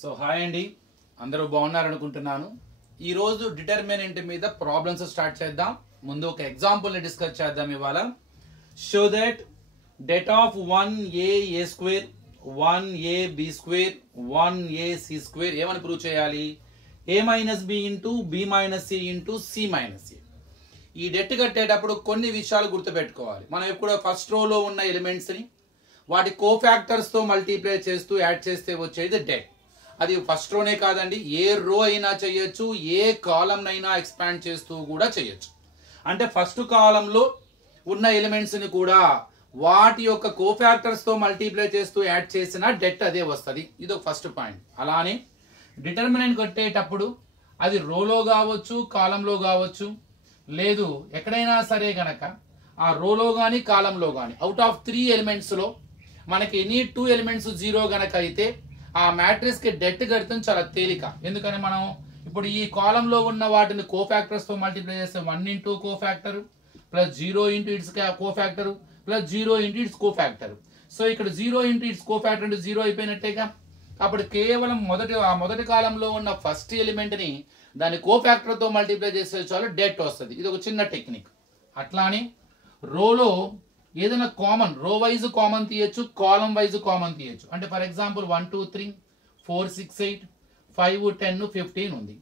So hi అండి, అందరూ బాగున్నారనుకుంటున్నాను. ఈరోజు డిటర్మినెంట్ మీద ప్రాబ్లమ్స్ స్టార్ట్ చేద్దాం. ముందు ఒక ఎగ్జాంపుల్ని డిస్కస్ చేద్దాం ఇవాళ. Show that det of 1a square 1ab square 1ac square ఏమని ప్రూవ్ చేయాలి? a minus b into b minus c into c minus a. ఈ డెట్ కట్టేటప్పుడు కొన్ని విషయాలు గుర్తుపెట్టుకోవాలి. మనం ఎప్పుడో ఫస్ట్ రోలో ఉన్న ఎలిమెంట్స్ని వాటి కోఫాక్టర్స్తో మల్టీప్లై చేస్తూ యాడ్ చేస్తే వచ్చేది డెట్. అది ఫస్ట్ రోనే కాదండి, ఏ రో అయినా చేయొచ్చు, ఏ కాలమ్ అయినా ఎక్స్పాండ్ చేస్తూ కూడా చేయొచ్చు. అంటే ఫస్ట్ కాలంలో ఉన్న ఎలిమెంట్స్ని కూడా వాటి యొక్క కోఫాక్టర్స్తో మల్టీప్లై చేస్తూ యాడ్ చేసిన డెట్ అదే వస్తుంది. ఇది ఒక ఫస్ట్ పాయింట్. అలానే డిటర్మినెంట్ కట్టేటప్పుడు అది రోలో కావచ్చు, కాలంలో కావచ్చు, లేదు ఎక్కడైనా సరే గనక ఆ రోలో కానీ కాలంలో కానీ అవుట్ ఆఫ్ 3 ఎలిమెంట్స్లో మనకి ఎనీ 2 ఎలిమెంట్స్ 0 గనక అయితే ఆ మ్యాట్రిక్స్కి డెట్ కడతాం చాలా తేలిక. ఎందుకని మనం ఇప్పుడు ఈ కాలంలో ఉన్న వాటిని కోఫాక్టర్స్తో మల్టిప్లై చేస్తే 1 into cofactor plus 0 into its cofactor plus 0 into its cofactor. So ఇక్కడ 0 ఇంటూ ఇట్స్ కోఫాక్టర్ అంటే 0 అయిపోయినట్టేగా. అప్పుడు కేవలం మొదటి కాలంలో ఉన్న ఫస్ట్ ఎలిమెంట్ని దాని కోఫాక్టర్తో మల్టిప్లై చేసే చాలు డెట్ వస్తుంది. ఇది ఒక చిన్న టెక్నిక్. అట్లానే రోలో ఏదైనా కామన్, రో వైజ్ కామన్ తీయచ్చు, కాలం వైజ్ కామన్ తీయచ్చు. అంటే ఫర్ ఎగ్జాంపుల్ 1 2 3 4 6 8 5 10 15 ఉంది.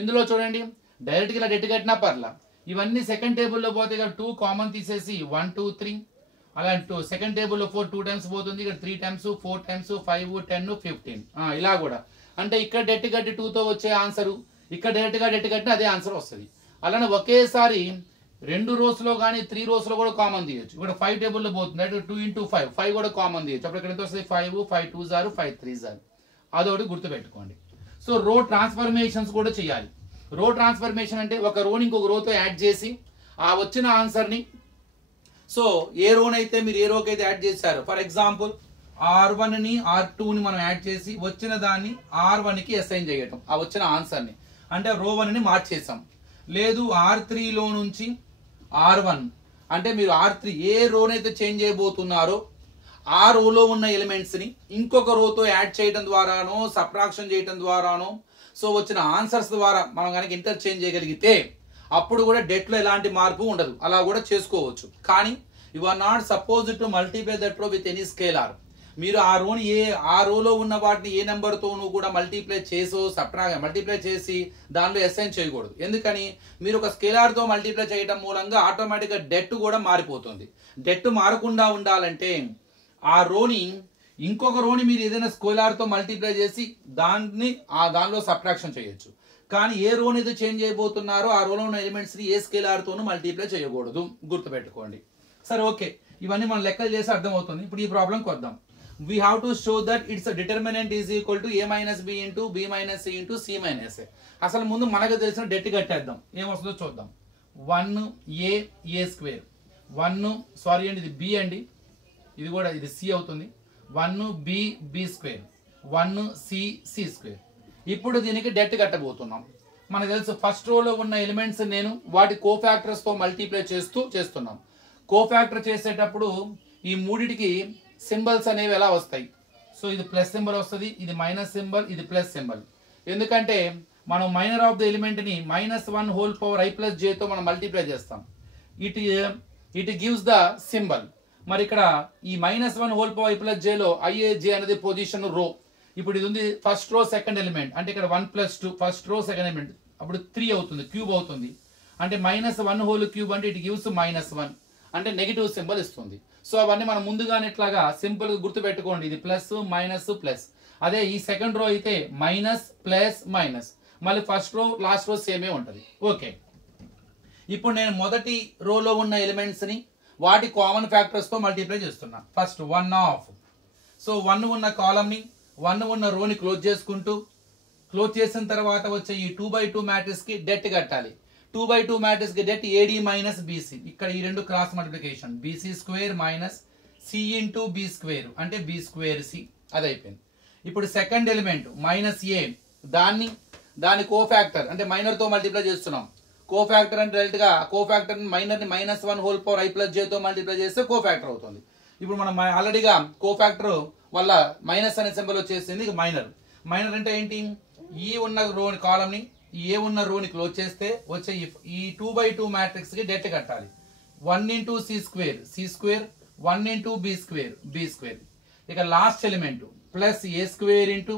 ఇందులో చూడండి డైరెక్ట్గా ఇలా డెట్ కట్టినా పర్లా. ఇవన్నీ సెకండ్ టేబుల్లో పోతే ఇక్కడ 2 కామన్ తీసేసి 1 2 3 అలా సెకండ్ టేబుల్లో 4 2 టైమ్స్ పోతుంది, ఇక్కడ 3 టైమ్స్ 4 టైమ్స్ 5 10 15 ఇలా కూడా. అంటే ఇక్కడ డెట్ కట్టి 2తో వచ్చే ఆన్సరు, ఇక్కడ డైరెక్ట్గా డెట్ కట్టిన అదే ఆన్సర్ వస్తుంది. అలానే ఒకేసారి 2 రోస్లో కానీ 3 రోస్లో కూడా కామన్ తీయచ్చు. ఇక్కడ 5 టేబుల్లో పోతుంది, అంటే 2 ఇంటూ 5 5 కూడా కామన్ తీయచ్చు. అప్పుడు ఇక్కడ ఎంత వస్తుంది? 5 5 2 జారు 5 3 జారు. అదొకటి గుర్తుపెట్టుకోండి. సో రో ట్రాన్స్ఫర్మేషన్స్ కూడా చేయాలి. రో ట్రాన్స్ఫర్మేషన్ అంటే ఒక రోని ఇంకొక రోతో యాడ్ చేసి ఆ వచ్చిన ఆన్సర్ని, సో ఏ రోనైతే మీరు ఏ రోకి అయితే యాడ్ చేశారు, ఫర్ ఎగ్జాంపుల్ R1ని R2ని మనం యాడ్ చేసి వచ్చిన దాన్ని R1కి అసైన్ చేయటం, ఆ వచ్చిన ఆన్సర్ని. అంటే రో 1ని మార్చేసాం. లేదు R3లో నుంచి R1 అంటే మీరు R3 ఏ రోనైతే చేంజ్ చేయబోతున్నారో ఆ రోలో ఉన్న ఎలిమెంట్స్ని ఇంకొక రోతో యాడ్ చేయడం ద్వారానో సబ్ట్రాక్షన్ చేయడం ద్వారానో సో వచ్చిన ఆన్సర్స్ ద్వారా మనం కనుక ఇంటర్చేంజ్ చేయగలిగితే అప్పుడు కూడా డెట్లో ఎలాంటి మార్పు ఉండదు. అలా కూడా చేసుకోవచ్చు. కానీ you are not suppose to multiply that row with any scalar. మీరు ఆ రోలో ఉన్న వాటిని ఏ నెంబర్తోనూ కూడా మల్టిప్లై మల్టిప్లై చేసి దానిలో అసైన్ చేయకూడదు. ఎందుకని మీరు ఒక స్కేలార్తో మల్టిప్లై చేయడం మూలంగా ఆటోమేటిక్గా డెట్ కూడా మారిపోతుంది. డెట్ మారకుండా ఉండాలంటే ఆ రోని ఇంకొక రోని మీరు ఏదైనా స్కేలార్తో మల్టిప్లై చేసి దానిలో సబ్ట్రాక్షన్ చేయొచ్చు. కానీ ఏ రోని అయితే చేంజ్ చేయబోతున్నారో ఆ రోలో ఉన్న ఎలిమెంట్స్ని ఏ స్కేలార్తోనూ మల్టిప్లై చేయకూడదు. గుర్తుపెట్టుకోండి. సరే, ఓకే, ఇవన్నీ మనం లెక్కలు చేసి అర్థమవుతుంది. ఇప్పుడు ఈ ప్రాబ్లంకి వద్దాం. We have to show that its determinant is equal to a minus b into b minus c into c minus a. అసలు ముందు మనకు తెలిసిన డెట్ కట్టేద్దాం, ఏమొస్తుందో చూద్దాం. 1a స్క్వేర్ 1 సారీ అండి, ఇది b అండి, ఇది కూడా ఇది c అవుతుంది. 1b square 1c square. ఇప్పుడు దీనికి డెట్ కట్టబోతున్నాం. మనకు తెలుసు ఫస్ట్ రోలో ఉన్న ఎలిమెంట్స్ నేను వాటి కోఫాక్టర్స్తో మల్టిప్లై చేస్తున్నాం. కోఫాక్టర్ చేసేటప్పుడు ఈ మూడిటికి సింబల్స్ అనేవి ఎలా వస్తాయి? సో ఇది ప్లస్ సింబల్ వస్తుంది, ఇది మైనస్ సింబల్, ఇది ప్లస్ సింబల్. ఎందుకంటే మనం మైనర్ ఆఫ్ ద ఎలిమెంట్ని -1 హోల్ పవర్ i ప్లస్ జేతో మనం మల్టిప్లై చేస్తాం. It gives the symbol. మరి ఇక్కడ ఈ -1 హోల్ పవర్ i ప్లస్ జేలో IAJ అనేది పొజిషన్ రో. ఇప్పుడు ఇది ఉంది ఫస్ట్ రో సెకండ్ ఎలిమెంట్, అంటే ఇక్కడ 1 + 2 ఫస్ట్ రో సెకండ్ ఎలిమెంట్, అప్పుడు 3 అవుతుంది, క్యూబ్ అవుతుంది. అంటే -1 హోల్ క్యూబ్ అంటే ఇట్ గివ్స్ -1 అంటే నెగిటివ్ సింబల్ ఇస్తుంది. సో అవన్నీ మనం ముందుగానే ఇట్లాగా సింపుల్గా గుర్తుపెట్టుకోండి. ఇది ప్లస్ మైనస్ ప్లస్. అదే ఈ సెకండ్ రో అయితే మైనస్ ప్లస్ మైనస్, మళ్ళీ ఫస్ట్ రో లాస్ట్ రో సేమే ఉంటుంది. ఓకే, ఇప్పుడు నేను మొదటి రోలో ఉన్న ఎలిమెంట్స్ని వాటి కామన్ ఫ్యాక్టర్స్తో మల్టిప్లై చేస్తున్నా. ఫస్ట్ 1 ఆఫ్, సో 1 ఉన్న కాలమ్ని 1 ఉన్న రోని క్లోజ్ చేసిన తర్వాత వచ్చే ఈ 2/2 మ్యాట్రిక్స్కి డెట్ కట్టాలి. 2/2 మ్యాట్రిక్స్ కి డెట్ AD మైనస్ BC. ఇక్కడ ఈ రెండు cross multiplication BC square minus C into B square అంటే B స్క్వేర్ C. అది అయిపోయింది. ఇప్పుడు సెకండ్ ఎలిమెంట్ -A దాని కోఫాక్టర్ అంటే మైనర్తో మల్టిప్లై చేస్తున్నాం. కోఫాక్టర్ అంటే డైరెక్ట్గా కోఫాక్టర్ మైనర్ని -1 హోల్ పవర్ i ప్లస్ జేతో మల్టిప్లై చేస్తే కోఫాక్టర్ అవుతుంది. ఇప్పుడు మనం ఆల్రెడీగా కోఫాక్టర్ వల్ల మైనస్ అనే సింబల్ వచ్చేసింది మైనర్. మైనర్ అంటే ఏంటి, ఈ ఉన్న రో కాలమ్ ని ఏ ఉన్న రోని క్లోజ్ చేస్తే వచ్చే ఈ 2/2 మ్యాట్రిక్స్ కి డెట్ కట్టాలి. 1 into c square c square, 1 into b square b square. ఇక last element plus a square into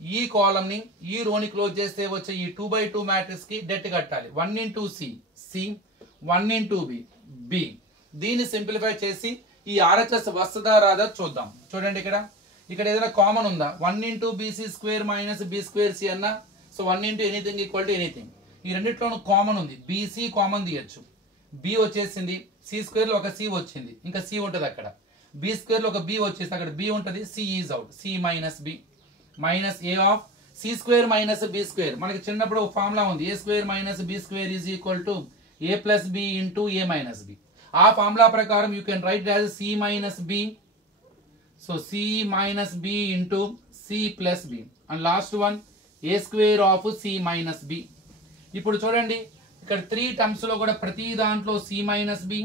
ఈ కాలమ్ ని ఈ రోని క్లోజ్ చేస్తే వచ్చే ఈ 2/2 మ్యాట్రిక్స్ కి డెట్ కట్టాలి. 1 into c c, 1 into b b. దీన్ని సింప్లిఫై చేసి ఈ RHS వస్తుందా రాదా చూద్దాం. చూడండి ఇక్కడ ఏదైనా కామన్ ఉందా, 1 into bc square minus b square c అన్నా. So 1 into anything equal to anything. ఈ రెండిట్లోనూ కామన్ ఉంది, bc కామన్ తీయచ్చు. b వచ్చేసింది, c స్క్వేర్ లో ఒక c వచ్చింది, ఇంకా c ఉంటుంది అక్కడ. b స్క్వేర్ లో ఒక b వచ్చేసింది, అక్కడ b ఉంటుంది, c is out. c minus b minus a of c square minus b square. మనకి చిన్నప్పుడు ఒక ఫార్ములా ఉంది, a square minus b square is equal to a plus b into a minus b. ఆ formula ప్రకారం you can write as c minus b. So c minus b into c plus b and last one a square of c minus b. ఇప్పుడు చూడండి ఇక్కడ 3 terms లో కూడా ప్రతి దాంట్లో c minus b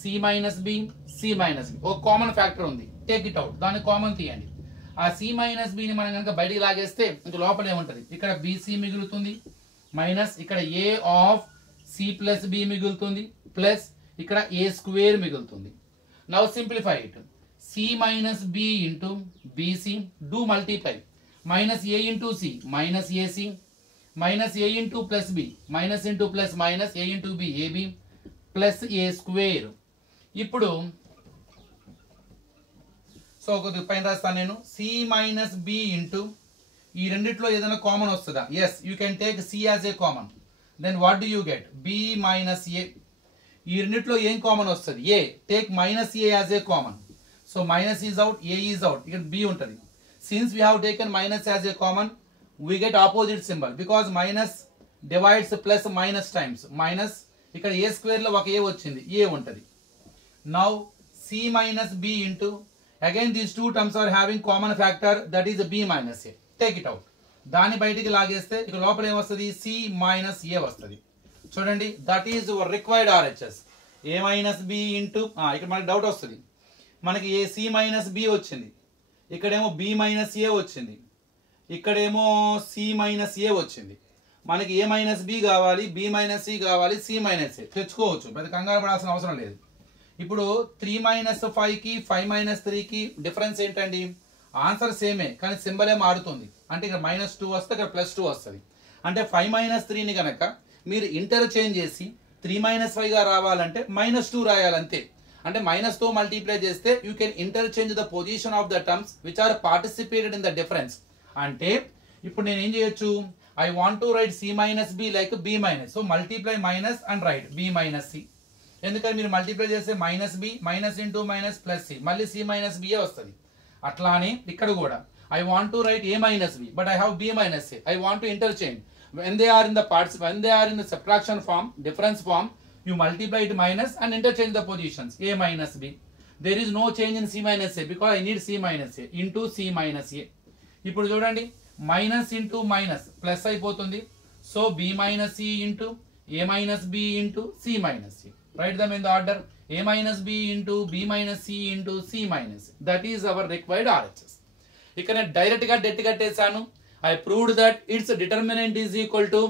c minus b c minus b ఒక common factor ఉంది, take it out, దాన్ని కామన్ తీయండి. ఆ c మైనస్ b ని మనం కనుక బయటికి లాగేస్తే ఇంక లోపల ఏముంటది, ఇక్కడ bc మిగులుతుంది మైనస్ ఇక్కడ a of c plus b మిగులుతుంది ప్లస్ ఇక్కడ a స్క్వేర్ మిగులుతుంది. Now simplify it, c minus b into bc do multiply minus a into c minus ac minus a into plus b minus into plus minus a into b ab plus a square. ఇప్పుడు so కొద్దిగా పైన రాస్తాను నేను, c minus b into ఈ రెండిట్లో ఏదైనా common వస్తుందా, yes you can take c as a common. Then what do you get, b minus a. ఈ రెండిట్లో ఏం కామన్ వస్తుంది, a, take minus a as a common. So minus is out, a is out, ఇక్కడ b ఉంటుంది. Since we have taken minus as a common we get opposite symbol because minus divides plus minus times minus. ఇక్కడ a square లో ఒక a వచ్చింది, a ఉంటది. now c minus b into again these two terms are having common factor, that is b minus a. take it out, దాన్ని బయటికి లాగేస్తే ఇక్కడ లోపల ఏం వస్తుంది, c minus a వస్తుంది. చూడండి that is your required RHS. a minus b into ఇక్కడ మనకి డౌట్ వస్తుంది, మనకి a c minus b వచ్చింది, ఇక్కడేమో b minus a వచ్చింది, ఇక్కడేమో c మైనస్ a వచ్చింది. మనకి a మైనస్ b కావాలి, b మైనస్ c కావాలి, c మైనస్ a తెచ్చుకోవచ్చు, పెద్ద కంగారు పడాల్సిన అవసరం లేదు. ఇప్పుడు 3 మైనస్ 5 కి 5 మైనస్ 3 కి డిఫరెన్స్ ఏంటండి, ఆన్సర్ సేమే కానీ సింబలే మారుతుంది. అంటే ఇక్కడ -2 వస్తే ఇక్కడ +2 వస్తుంది. అంటే 5 మైనస్ 3ని కనుక మీరు ఇంటర్చేంజ్ చేసి 3 మైనస్ 5 గా రావాలంటే -2 రాయాలంతే. అంటే మైనస్ తో మల్టిప్లై చేస్తే you can interchange the position of the terms which are participated in the difference. అంటే ఇప్పుడు నేను ఏం చేయొచ్చు, I want to write c minus b like b minus, so multiply minus and write b minus c. ఎందుకంటే మీరు multiply చేస్తే minus b minus into minus plus c మళ్ళీ c minus b వస్తుంది. అట్లానే ఇక్కడ కూడా I want to write a minus b but I have b minus a. I want to interchange when they are in the parts, when they are in the subtraction form, difference form, you multiply it minus and interchange the positions, a minus b. There is no change in c minus a because I need c minus a into c minus a. ఇప్పుడు చూడండి minus into minus plus అయిపోతుంది, so b minus c into a minus b into c minus c. Right them in the order, a minus b into b minus c into c minus c. That is our required RHS. ఇక్కడ నేను direct గా debt కట్టేశాను. I proved that its determinant is equal to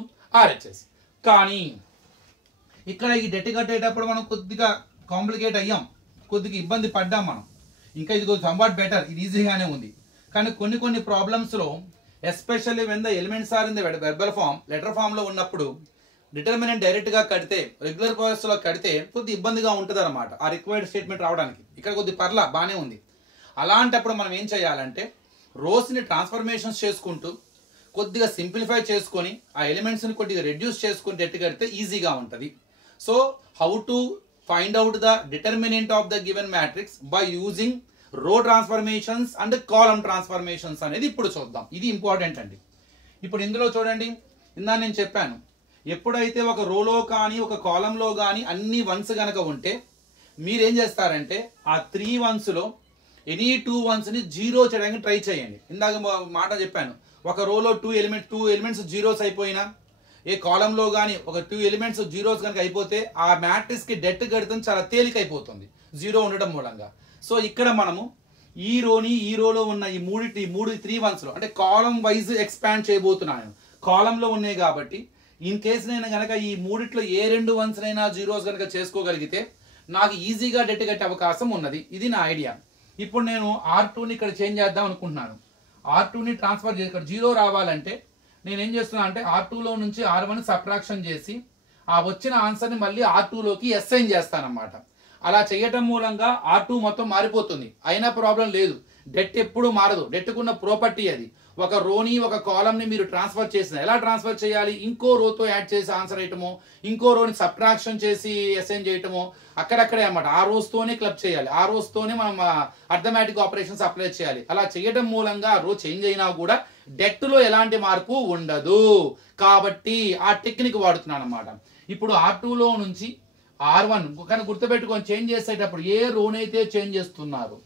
RHS. కానీ ఇక్కడ ఈ debt కట్టేటప్పుడు మనం కొద్దిగా కాంప్లికేట్ అయ్యాం, కొద్దిగా ఇబ్బంది పడ్డాం మనం. ఇంకా ఇది కొంచెం సంవాట్ బెటర్, ఇది ఈజీగానే ఉంది. కానీ కొన్ని ప్రాబ్లమ్స్ లో especially when the elements are in the verbal form, letter form లో ఉన్నప్పుడు డిటర్మినెంట్ డైరెక్ట్ గా కడితే, రెగ్యులర్ ప్రాసెస్ లో కడితే కొద్ది ఇబ్బందిగా ఉంటుంది అనమాట ఆ రిక్వైర్డ్ స్టేట్మెంట్ రావడానికి. ఇక్కడ కొద్ది పర్లా బానే ఉంది. అలాంటప్పుడు మనం ఏం చేయాలంటే రోస్ ని ట్రాన్స్ఫర్మేషన్స్ చేసుకుంటూ కొద్దిగా సింప్లిఫై చేసుకొని ఆ ఎలిమెంట్స్ ని కొద్దిగా రెడ్యూస్ చేసుకుని డెట్ కడితే ఈజీగా ఉంటుంది. So how to find out the determinant of the given matrix by using రో ట్రాన్స్ఫర్మేషన్స్ అండ్ కాలమ్ ట్రాన్స్ఫర్మేషన్స్ అనేది ఇప్పుడు చూద్దాం. ఇది ఇంపార్టెంట్ అండి. ఇప్పుడు ఇందులో చూడండి, ఇందా నేను చెప్పాను, ఎప్పుడైతే ఒక రోలో కానీ ఒక కాలంలో కానీ అన్ని వన్స్ గనక ఉంటే మీరేం చేస్తారంటే ఆ 3 ones లో ఎనీ 2 ones ని జీరో చేయడానికి ట్రై చేయండి. ఇందాక మాట చెప్పాను, ఒక రోలో 2 ఎలిమెంట్స్ జీరోస్ అయిపోయినా, ఏ కాలంలో కానీ ఒక 2 ఎలిమెంట్స్ జీరోస్ కనుక అయిపోతే ఆ మ్యాట్రిక్స్ కి డెట్ కడితే చాలా తేలిక అయిపోతుంది జీరో ఉండడం మూలంగా. సో ఇక్కడ మనము ఈ రోలో ఉన్న ఈ మూడు 3 1s లో అంటే కాలం వైజ్ ఎక్స్పాండ్ చేయబోతున్నాను. కాలంలో ఉన్నాయి కాబట్టి ఇన్ కేసు నేను గనక ఈ మూడిట్లో ఏ 2 1s అయినా జీరోస్ గనక చేసుకోగలిగితే నాకు ఈజీగా డెట్ కట్టే అవకాశం ఉన్నది. ఇది నా ఐడియా. ఇప్పుడు నేను R2ని ఇక్కడ చేంజ్ చేద్దాం అనుకుంటున్నాను. R2ని ట్రాన్స్ఫర్ చేసి ఇక్కడ 0 రావాలంటే నేను ఏం చేస్తున్నా అంటే R2లో నుంచి R1 సబ్ట్రాక్షన్ చేసి ఆ వచ్చిన ఆన్సర్ని మళ్ళీ R2లోకి అసైన్ చేస్తానన్నమాట. అలా చేయటం మూలంగా R2 మొత్తం మారిపోతుంది. అయినా ప్రాబ్లం లేదు, డెట్ ఎప్పుడు మారదు. డెట్కున్న ప్రాపర్టీ అది. ఒక రోని ఒక కాలంని మీరు ట్రాన్స్ఫర్ చేసిన ఎలా ట్రాన్స్ఫర్ చేయాలి, ఇంకో రోతో యాడ్ చేసి ఆన్సర్ వేయటమో, ఇంకో రోని సబ్ట్రాక్షన్ చేసి అసైన్ చేయటమో అక్కడక్కడే అన్నమాట. ఆ రోజుతోనే క్లబ్ చేయాలి, ఆ రోజుతోనే మనం అర్థమెటిక్ ఆపరేషన్స్ అప్లై చేయాలి. అలా చేయడం మూలంగా రో చేంజ్ అయినా కూడా డెట్ లో ఎలాంటి మార్పు ఉండదు. కాబట్టి ఆ టెక్నిక్ వాడుతున్నాను అన్నమాట. ఇప్పుడు R2లో నుంచి R1 కానీ గుర్తుపెట్టుకొని చేంజ్ చేసేటప్పుడు ఏ రోనైతే చేంజ్ చేస్తున్నారు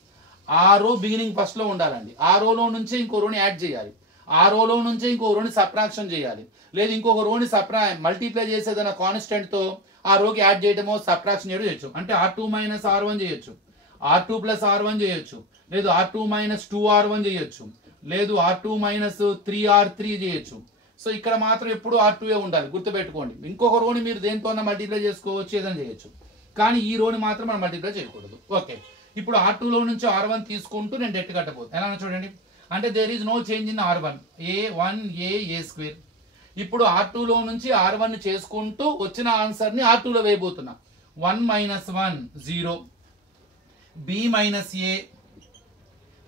ఆ రో బిగినింగ్ ఫస్ట్ లో ఉండాలండి. ఆ రోలో నుంచి ఇంకో రోని యాడ్ చేయాలి, ఆ రోలో నుంచి ఇంకో రోని సబ్ట్రాక్షన్ చేయాలి, లేదు ఇంకొక రోని మల్టీప్లై చేసేదన్న కాన్స్టెంట్ తో ఆ రోకి యాడ్ చేయడమో సబ్ట్రాక్షన్ చేయడం చేయొచ్చు. అంటే R2 మైనస్ R1 చేయొచ్చు, R2 ప్లస్ R1 చేయొచ్చు, లేదు R2 మైనస్ 2R1 చేయొచ్చు, లేదు R2 మైనస్ 3R3 చేయొచ్చు. సో ఇక్కడ మాత్రం ఎప్పుడు R2 ఉండాలి, గుర్తుపెట్టుకోండి. ఇంకొక రోని మీరు దేనితో మల్టీప్లై చేసుకోవచ్చు, ఏదైనా చేయొచ్చు, కానీ ఈ రోని మాత్రం మనం మల్టీప్లై చేయకూడదు. ఓకే, ఇప్పుడు R2లో నుంచి R1 తీసుకుంటూ నేను డెట్ కట్టబోతున్నాను. ఎలా చూడండి, అంటే there is no change in R1 A square. ఇప్పుడు R2లో నుంచి R1 చేసుకుంటూ వచ్చిన ఆన్సర్ని R2లో వేయబోతున్నా. 1 minus 1 0, B minus A,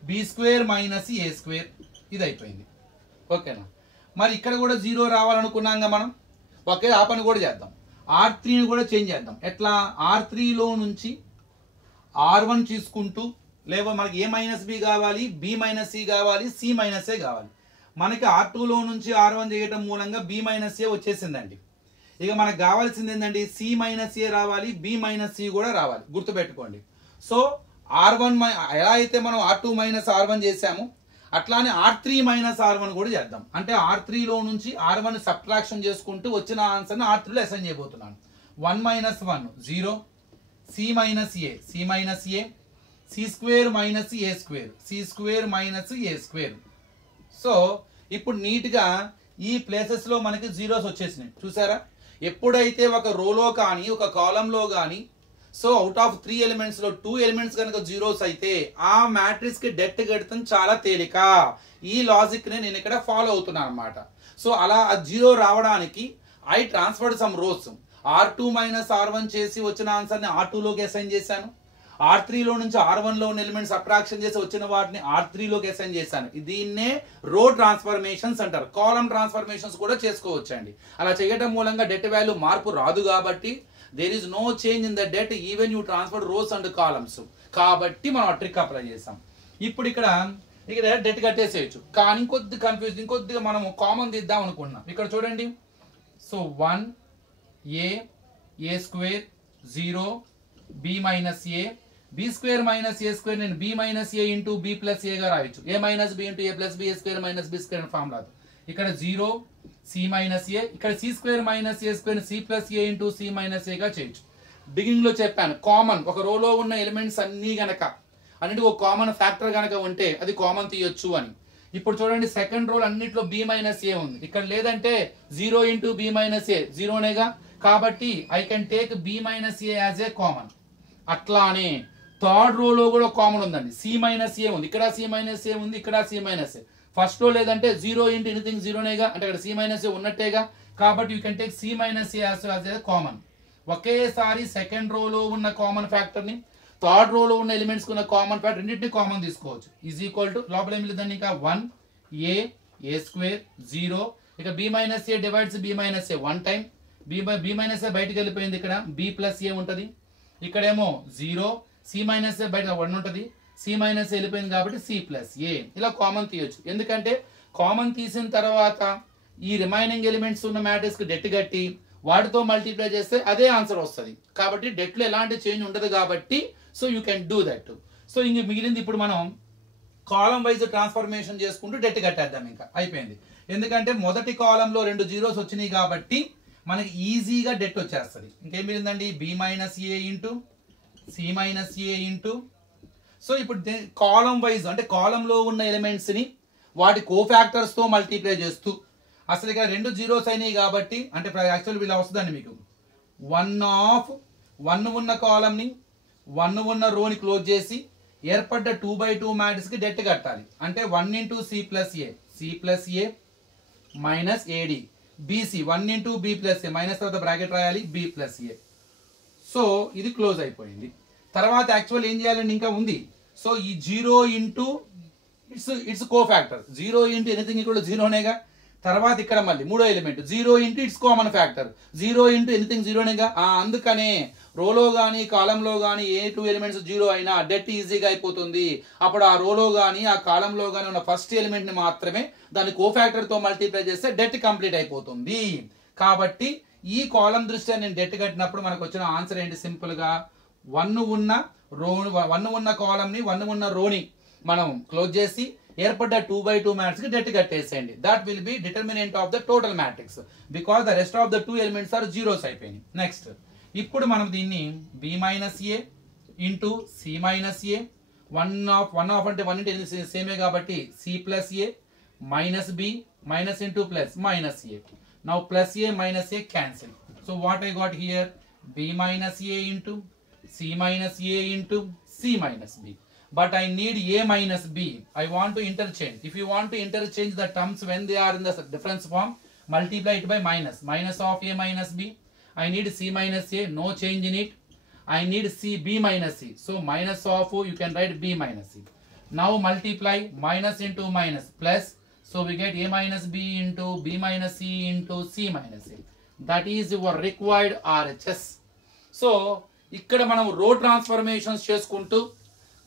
B square minus A square. ఇది అయిపోయింది. ఓకేనా, మరి ఇక్కడ కూడా 0 రావాలనుకున్నాగా మనం. ఓకే, ఆ పని కూడా చేద్దాం. R3ని కూడా చేంజ్ చేద్దాం. ఎట్లా, R3లో నుంచి R1 తీసుకుంటూ, లేవో మనకి A మైనస్ B కావాలి, B మైనస్ C కావాలి, C మైనస్ A కావాలి. మనకి R2లో నుంచి R1 చేయటం మూలంగా B మైనస్ A వచ్చేసిందండి. ఇక మనకు కావాల్సింది ఏంటండి, C మైనస్ A రావాలి, B మైనస్ C కూడా రావాలి, గుర్తుపెట్టుకోండి. సో R1 ఎలా అయితే మనం R2 మైనస్ R1 చేసాము అట్లానే R3 మైనస్ R1 కూడా చేద్దాం. అంటే R3లో నుంచి R1 సబ్ట్రాక్షన్ చేసుకుంటూ వచ్చిన ఆన్సర్ని R3లో అసైన్ చేయబోతున్నాను. 1 minus 1 0, C minus A, C minus A, C square minus A square, C square minus A square. So ఇప్పుడు నీట్గా ఈ ప్లేసెస్లో మనకి జీరోస్ వచ్చేసినాయి, చూసారా. ఎప్పుడైతే ఒక రోలో కానీ ఒక కాలంలో కానీ సో అవుట్ ఆఫ్ 3 ఎలిమెంట్స్ లో 2 ఎలిమెంట్స్ కనుక జీరోస్ అయితే ఆ మ్యాట్రిక్స్ కి డెట్ కడతాం చాలా తేలిక. ఈ లాజిక్ ని నేను ఇక్కడ ఫాలో అవుతున్నాను అనమాట. సో అలా ఆ జీరో రావడానికి I transferred some rows. R2 minus R1 చేసి వచ్చిన ఆన్సర్ ని R2లోకి అసైన్ చేశాను. R3లో నుంచి R1లో ఉన్న ఎలిమెంట్స్ సబ్ట్రాక్షన్ చేసి వచ్చిన వాటిని R3లోకి అసైన్ చేశాను. దీన్నే రో ట్రాన్స్ఫర్మేషన్స్ అంటారు. కాలం ట్రాన్స్ఫర్మేషన్స్ కూడా చేసుకోవచ్చండి. అలా చేయడం మూలంగా డెట్ వాల్యూ మార్పు రాదు కాబట్టి there is no change in the debt even you transfer rows and columns. కాబట్టి మనం ఆ ట్రిక్ అప్లై చేసాం. ఇప్పుడు ఇక్కడ డెట్ కట్టేసేయచ్చు, కానీ ఇంకొద్దిగా మనం కామన్ తీద్దాం అనుకుంటున్నాం. ఇక్కడ చూడండి, so 1 A square 0, B minus A, B square minus A square నేను B minus A into B plus A గా రాయొచ్చు. A minus B into A plus B, A square minus B square formula. ఇక్కడ 0 C minus A, ఇక్కడ C square minus A square C plus A into C minus A గా చేయొచ్చు. Beginning లో చెప్పాను, common ఒక రోలో ఉన్న ఎలిమెంట్స్ అన్ని గనక అన్నిటికీ ఒక కామన్ ఫ్యాక్టర్ గనక ఉంటే అది కామన్ తీయొచ్చు అని. ఇప్పుడు చూడండి, సెకండ్ రోల్ అన్నిట్లో B మైనస్ A ఉంది, ఇక్కడ లేదంటే 0 ఇంటూ B మైనస్ A 0నేగా, కాబట్టి I can take B minus A as a common. అట్లానే థర్డ్ రోలో కూడా కామన్ ఉందండి, C మైనస్ A ఉంది, ఇక్కడ C మైనస్ A ఉంది, ఇక్కడ C మైనస్ A. ఫస్ట్ లో లేదంటే 0 ఇంటూ ఎనీథింగ్ 0నేగా, అంటే అక్కడ C మైనస్ A ఉన్నట్టేగా, కాబట్టి you can take C minus A as a common. ఒకేసారి సెకండ్ రోలో ఉన్న కామన్ ఫ్యాక్టర్ ని థర్డ్ రోలో ఉన్న ఎలిమెంట్స్ ఉన్న కామన్ ఫ్యాక్టర్ రెండింటిని కామన్ తీసుకోవచ్చు. ఈజ్ ఈక్వల్ టు లోపల ఏమి లేదండి, ఇంకా 1 A స్క్వేర్ 0, ఇక B minus A divides B minus A 1 time, B minus A బయటకు వెళ్ళిపోయింది, ఇక్కడ B ప్లస్ A ఉంటుంది, ఇక్కడేమో 0, C మైనస్ A బయట 1 ఉంటుంది, C మైనస్ వెళ్ళిపోయింది కాబట్టి C ప్లస్ A. ఇలా కామన్ తీయొచ్చు. ఎందుకంటే కామన్ తీసిన తర్వాత ఈ రిమైనింగ్ ఎలిమెంట్స్ ఉన్న మ్యాట్రిక్స్ కి డెట్ కట్టి వాటితో మల్టిప్లై చేస్తే అదే ఆన్సర్ వస్తుంది. కాబట్టి డెట్ లో ఎలాంటి చేంజ్ ఉండదు కాబట్టి so you can do that. So ఇంక మిగిలింది ఇప్పుడు మనం కాలం వైజ్ ట్రాన్స్ఫర్మేషన్ చేసుకుంటూ డెట్ కట్టేద్దాం. ఇంకా అయిపోయింది, ఎందుకంటే మొదటి కాలంలో 2 జీరోస్ వచ్చినాయి కాబట్టి మనకి ఈజీగా డెట్ వచ్చేస్తుంది. ఇంకేం మిగిలిందండి, B minus A into C minus A into so ఇప్పుడు కాలం వైజ్ అంటే కాలంలో ఉన్న ఎలిమెంట్స్ ని వాటి కోఫాక్టర్స్ తో మల్టిప్లై చేస్తూ, అసలు ఇక్కడ 2 జీరోస్ అయినాయి కాబట్టి అంటే యాక్చువల్ ఇలా వస్తుందండి మీకు 1 ఉన్న కాలం ని 1 ఉన్న రోని క్లోజ్ చేసి ఏర్పడ్డ 2/2 మ్యాట్రిక్స్ కి డెట్ కట్టాలి. అంటే 1 into C plus A minus AD BC 1 into B plus A minus తర్వాత బ్రాకెట్ రాయాలి B plus A. సో ఇది క్లోజ్ అయిపోయింది. తర్వాత యాక్చువల్ ఏం చేయాలండి, ఇంకా ఉంది. సో ఈ 0 into its cofactor, 0 into anything equal to 0నేగా. తర్వాత ఇక్కడ మళ్ళీ మూడో element 0 into its common factor, 0 into anything 0నేగా. అందుకనే రోలో కానీ కాలంలో కానీ ఏ 2 ఎలిమెంట్స్ 0 అయినా డెట్ ఈజీగా అయిపోతుంది. అప్పుడు ఆ రోలో కానీ ఆ కాలంలో కానీ ఉన్న ఫస్ట్ ఎలిమెంట్ ని మాత్రమే దాని కోఫాక్టర్ తో మల్టిప్లై చేస్తే డెట్ కంప్లీట్ అయిపోతుంది. కాబట్టి ఈ కాలం దృష్ట్యా నేను డెట్ కట్టినప్పుడు మనకు వచ్చిన ఆన్సర్ ఏంటి, సింపుల్ గా 1 ఉన్న కాలం ని 1 ఉన్న రోని మనం క్లోజ్ చేసి ఏర్పడ్డ 2/2 మ్యాట్రిక్స్ కి డెట్ కట్టేసేయండి. That will be determinant of the total matrix because the rest of the 2 elements are zeros అయిపోయినాయి. నెక్స్ట్ ఇప్పుడు మనం దీన్ని B minus A into C minus A 1 of అంటే 1 ఇంటూ సేమే కాబట్టి C plus A minus B minus into plus minus A. Now plus A minus A cancel. So what I got here, B minus A into C minus A into C minus B. But I need A minus B. I want to interchange. If you want to interchange the terms when they are in the difference form, multiply it by minus. Minus of A minus B. I need C minus A. No change in it. I need B minus C. So minus of you can write B minus C. Now multiply minus into minus plus. So we get A minus B into B minus C into C minus A. That is your required RHS. So ఇక్కడ మనం రో transformations చేసుకుంటూ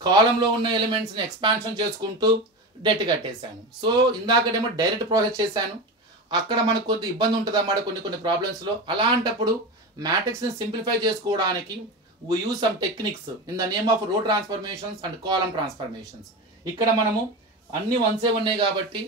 కాలంలో ఉన్న elements ని expansion చేసుకుంటూ debt కట్టేశాను. So ఇందాకడేమో direct process చేశాను, అక్కడ మనకు కొంత ఇబ్బంది ఉంటుంది అన్నమాట కొన్ని ప్రాబ్లమ్స్ లో. అలాంటప్పుడు మ్యాట్రిక్స్ ని సింప్లిఫై చేసుకోవడానికి we use some techniques in the name of row transformations and column transformations. ఇక్కడ మనము అన్ని వన్సే ఉన్నాయి కాబట్టి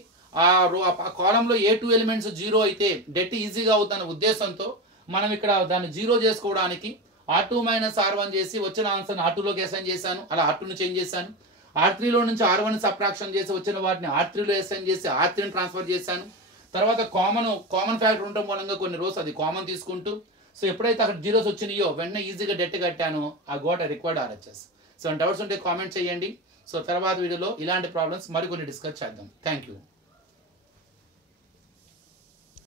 ఆ కాలంలో ఏ 2 ఎలిమెంట్స్ 0 అయితే డెట్ ఈజీగా అవుతుందనే ఉద్దేశంతో మనం ఇక్కడ దాన్ని 0 చేసుకోవడానికి R2 మైనస్ R1 చేసి వచ్చిన ఆన్సర్ R2లోకి అసైన్ చేశాను. అలా R2ని చేంజ్ చేశాను. R3లో నుంచి R1 సబ్ట్రాక్షన్ చేసి వచ్చిన వాటిని R3లో అసైన్ చేసి R3ని ట్రాన్స్ఫర్ చేశాను. తర్వాత కామన్ ఫ్యాక్టర్ ఉండడం మూలంగా కొన్ని రోస్ అది కామన్ తీసుకుంటూ, సో ఎప్పుడైతే అక్కడ జీరోస్ వచ్చినాయో వెంటనే ఈజీగా డెట్ కట్టాను. ఆ got required RHS. So doubts ఉంటే కామెంట్ చేయండి. సో తర్వాత వీడియోలో ఇలాంటి ప్రాబ్లమ్స్ మరికొన్ని డిస్కస్ చేద్దాం. Thank you.